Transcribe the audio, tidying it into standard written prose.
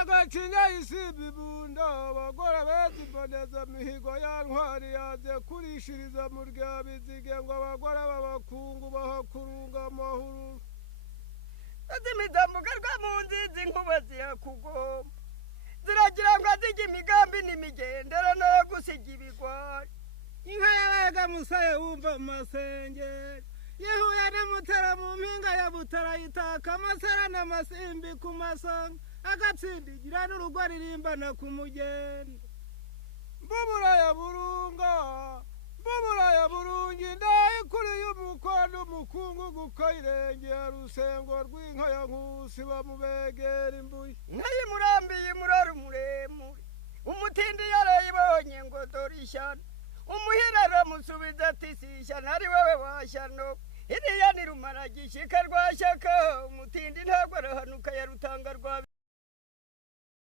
agacinya isimbi bunda abagore beza imboneza mihigo ya ntwari yaje kurishiriza mu ryabizige ngo abagore b'abakungu bahakurunga amahuru azimizamuka rwa mu nzizi inkuba ziyakugomba ziragira ngo azige imigambi n'imigendero no gusiga ibigwari inka yabaga musaye wumva amasengeri yahuye n'umutara mu mpinga ya butara yitaka amasara n'amasimbi ku masonga agatsindigira n'urugo ririmbana ku mugendo mbubura ya burunga mbubura ya burungi ndayikuriye umukondo umukungugu kayirengera rusengo rw'inka ya nkusi bamubegera imbuye nkayimurambiye imurora umuremure umutindi yarayibonye ngo dore ishyano umuhira aramusubiza ati si ishyano ari wowe washyano iriya ni rumara gishika rwa